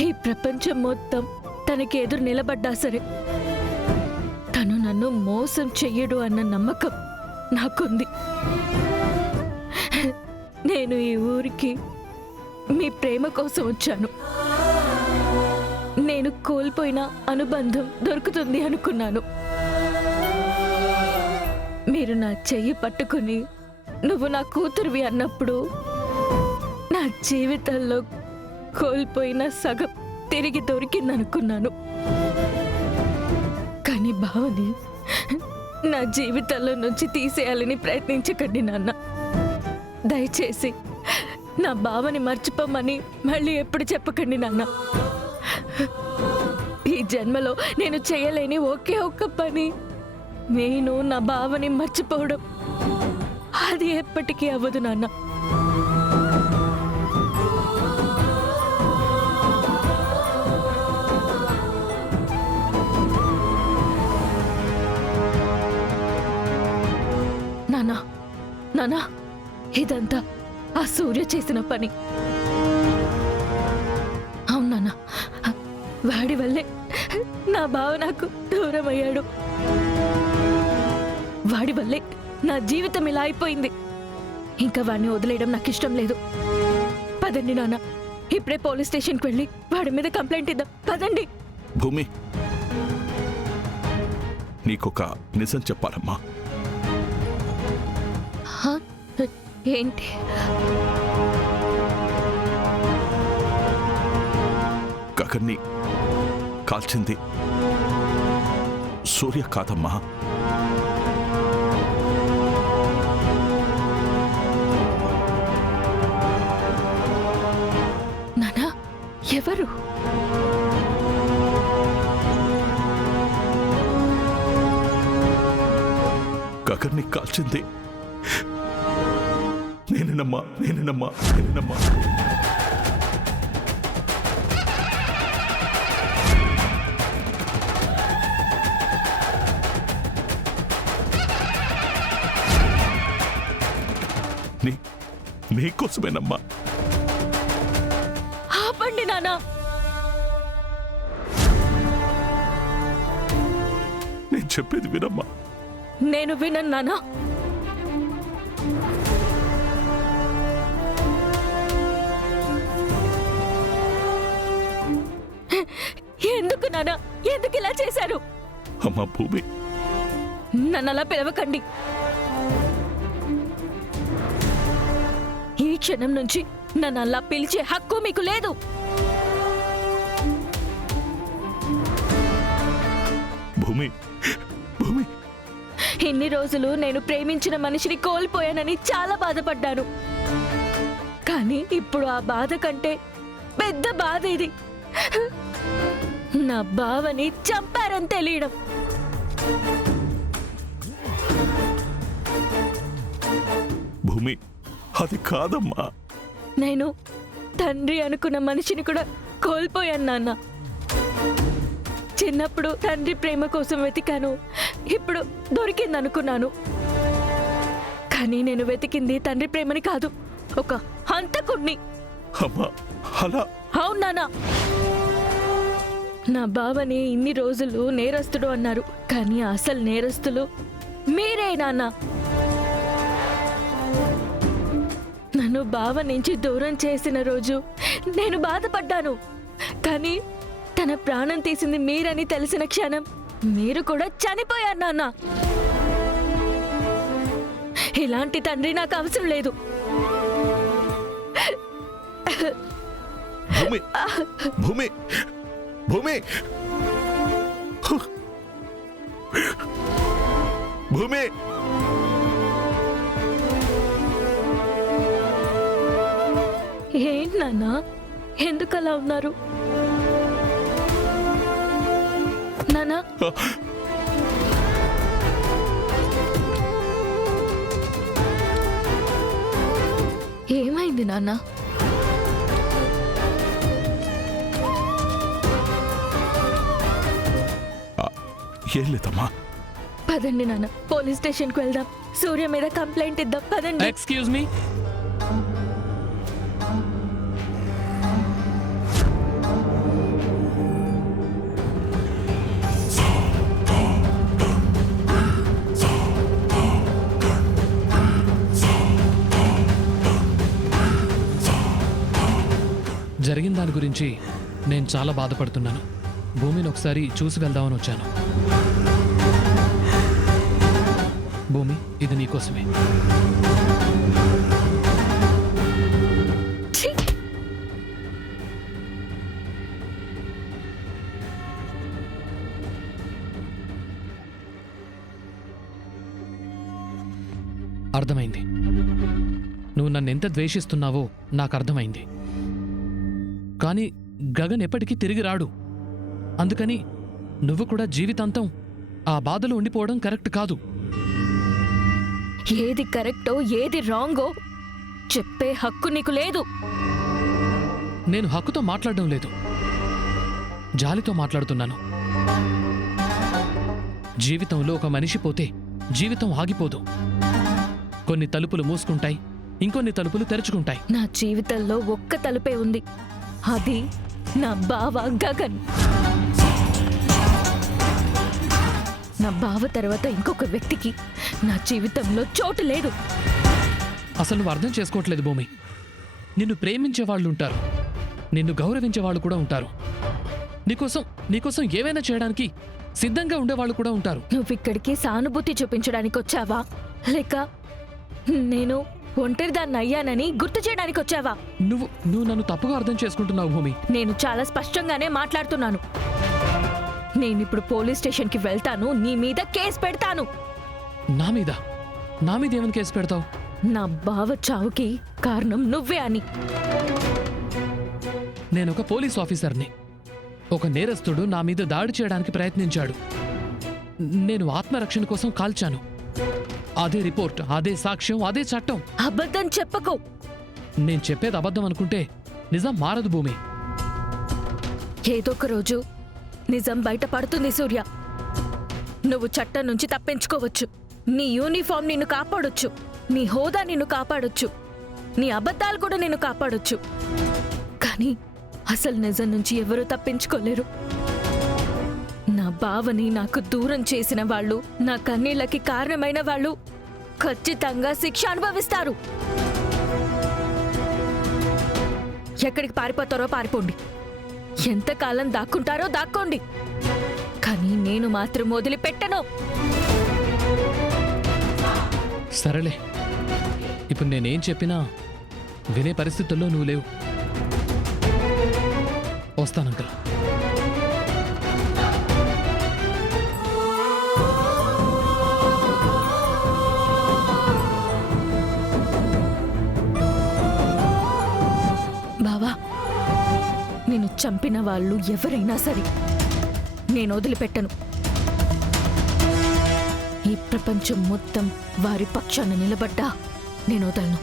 ఈ ప్రపంచం మొత్తం తనకి ఎదురు నిలబడ్డా సరే తను నన్ను మోసం చెయ్యడు అన్న నమ్మకం నాకుంది. నేను ఈ ఊరికి మీ ప్రేమ కోసం వచ్చాను. నేను కోల్పోయిన అనుబంధం దొరుకుతుంది అనుకున్నాను. మీరు నా చెయ్యి పట్టుకుని నువ్వు నా కూతురువి అన్నప్పుడు నా జీవితంలో కోల్పోయిన సగం తిరిగి దొరికిందనుకున్నాను. కానీ భావని నా జీవితంలో నుంచి తీసేయాలని ప్రయత్నించకండి నాన్న. దయచేసి నా భావని మర్చిపోమని మళ్ళీ ఎప్పుడు చెప్పకండి నాన్న. ఈ జన్మలో నేను చేయలేని ఒకే ఒక్క పని నేను నా భావని మర్చిపోవడం. అది ఎప్పటికీ అవ్వదు నాన్న. నానా నానా ఇదంతా ఆ సూర్య చేసిన పని. అవునా, వాడి వల్లే నా బావ నాకు దూరం అయ్యాడు. వాడి వల్లే నా జీవితం ఇలా అయిపోయింది. ఇంకా వాడిని వదిలేయడం నాకు ఇష్టం లేదు. పదండి నాన్న, ఇప్పుడే పోలీస్ స్టేషన్కి వెళ్ళి వాడి మీద కంప్లైంట్ ఇద్దాం. పదండి. భూమి, నీకొక నిజం చెప్పాలమ్మా. ఏంటి? గగన్ని కాల్చింది సూర్య కాదమ్మా. నానా, ఎవరు? గగన్ని కాల్చింది నేనేనమ్మా, నేనేనమ్మా, నేనేనమ్మా. నీకోసమేనమ్మా. ఆపండి నానా. నేను చెప్పేది వినమ్మా. నేను వినను నానా. ఎందుకు నానా, ఎందుకు ఇలా చేశారు? అమ్మా భూమి, నన్ను అలా పిలవకండి. ఈ క్షణం నుంచి నన్ను అలా పిలిచే హక్కు మీకు లేదు. భూమి, భూమి, ఇన్ని రోజులు నేను ప్రేమించిన మనిషిని కోల్పోయానని చాలా బాధపడ్డాను. కానీ ఇప్పుడు ఆ బాధ కంటే పెద్ద బాధ ఇది. నా బావని చంపారని తెలియడం. భూమి, అది కాదమ్మా. నేను తండ్రి అనుకున్న మనిషిని కూడా కోల్పోయాను నాన్న. చిన్నప్పుడు తండ్రి ప్రేమ కోసం వెతికాను, ఇప్పుడు దొరికిందనుకున్నాను. కానీ నేను వెతికింది తండ్రి ప్రేమని కాదు, ఒక హంతకుణ్ణి. అమ్మా, అలా? అవును నాన్న. నా బావని ఇన్ని రోజులు నేరస్తుడు అన్నారు, కానీ అసలు నేరస్తులు మీరే నాన్న. నన్ను బావ నుంచి దూరం చేసిన రోజు నేను బాధపడ్డాను. కానీ తన ప్రాణం తీసింది మీరని తెలిసిన క్షణం మీరు కూడా చనిపోయారు నాన్న. ఇలాంటి తండ్రి నాకు అవసరం లేదు. భూమి, భూమి, భూమి, భూమి. ఏంటి నాన్న, ఎందుకు అలా ఉన్నారు? నాన్న, ఏమైంది నాన్న? ఏం లేదమ్మా. పదండి నాన్న, పోలీస్ స్టేషన్కి వెళ్దాం. సూర్య మీద కంప్లైంట్ ఇద్దాం. పదండి. Excuse me. దాని గురించి నేను చాలా బాధపడుతున్నాను. భూమిని ఒకసారి చూసి వెళ్దామని వచ్చాను. భూమి, ఇది నీకోసమే. ఛీ! అర్థమైంది. నువ్వు నన్ను ఎంత ద్వేషిస్తున్నావో నాకు అర్థమైంది. కానీ గగన్ ఎప్పటికీ తిరిగి రాడు. అందుకని నువ్వు కూడా జీవితాంతం ఆ బాధలో ఉండిపోవడం కరెక్ట్ కాదు. ఏది కరెక్టో ఏది రాంగో చెప్పే హక్కు నీకు లేదు. నేను హక్కుతో మాట్లాడడం లేదు, జాలితో మాట్లాడుతున్నాను. జీవితంలో ఒక మనిషి పోతే జీవితం ఆగిపోదు. కొన్ని తలుపులు మూసుకుంటాయి, ఇంకొన్ని తలుపులు తెరుచుకుంటాయి. నా జీవితంలో ఒక్క తలుపే ఉంది, అది నా బావ గగన్. నా బావ తర్వాత ఇంకొక వ్యక్తికి నా జీవితంలో చోటు లేదు. అసలు నువ్వు అర్థం చేసుకోవట్లేదు భూమి. నిన్ను ప్రేమించే వాళ్ళు ఉంటారు, నిన్ను గౌరవించే వాళ్ళు కూడా ఉంటారు, నీకోసం ఏవైనా చేయడానికి సిద్ధంగా ఉండేవాళ్ళు కూడా ఉంటారు. నువ్విక్కడికి సానుభూతి చూపించడానికి వచ్చావా, లేక నేను ఒంటరిదాన్ని అయ్యానని గుర్తు చేయడానికి వచ్చావా? నువ్వు నన్ను తప్పుగా అర్థం చేసుకుంటున్నావు భూమి. నేను చాలా స్పష్టంగానే మాట్లాడుతున్నాను. నేనిప్పుడు పోలీస్ స్టేషన్కి వెళ్తాను, నీ మీద కేసు పెడతాను. నా మీద ఏమని కేసు పెడతావు? నా బావ చావుకి కారణం నువ్వే అని. నేనొక పోలీస్ ఆఫీసర్ని. ఒక నేరస్తుడు నా మీద దాడి చేయడానికి ప్రయత్నించాడు. నేను ఆత్మరక్షణ కోసం కాల్చాను. అదే రిపోర్ట్, అదే సాక్ష్యం, అదే చట్టం. అబద్ధం చెప్పకు. నేను చెప్పేది అబద్ధం అనుకుంటే నిజం మారదు భూమి. ఏదో ఒక రోజు నిజం బయటపడుతుంది సూర్య. నువ్వు చట్టం నుంచి తప్పించుకోవచ్చు, నీ యూనిఫామ్ నిన్ను కాపాడొచ్చు, నీ హోదా నిన్ను కాపాడొచ్చు, నీ అబద్ధాలు కూడా నిన్ను కాపాడొచ్చు. కానీ అసలు నిజం నుంచి ఎవరూ తప్పించుకోలేరు. నా బావని నాకు దూరం చేసిన వాళ్ళు, నా కన్నీళ్ళకి కారణమైన వాళ్ళు ఖచ్చితంగా శిక్ష అనుభవిస్తారు. ఎక్కడికి పారిపోతారో పారిపోండి, ఎంతకాలం దాక్కుంటారో దాక్కోండి, కానీ నేను మాత్రం వదిలిపెట్టను. సరేలే, ఇప్పుడు నేనేం చెప్పినా వినే పరిస్థితుల్లో నువ్వు లేవు. వస్తానంకల్. బావా, నేను చంపిన వాళ్ళు ఎవరైనా సరే నేను వదిలిపెట్టను. ఈ ప్రపంచం మొత్తం వారి పక్షాన నిలబడ్డా నేను వదలను.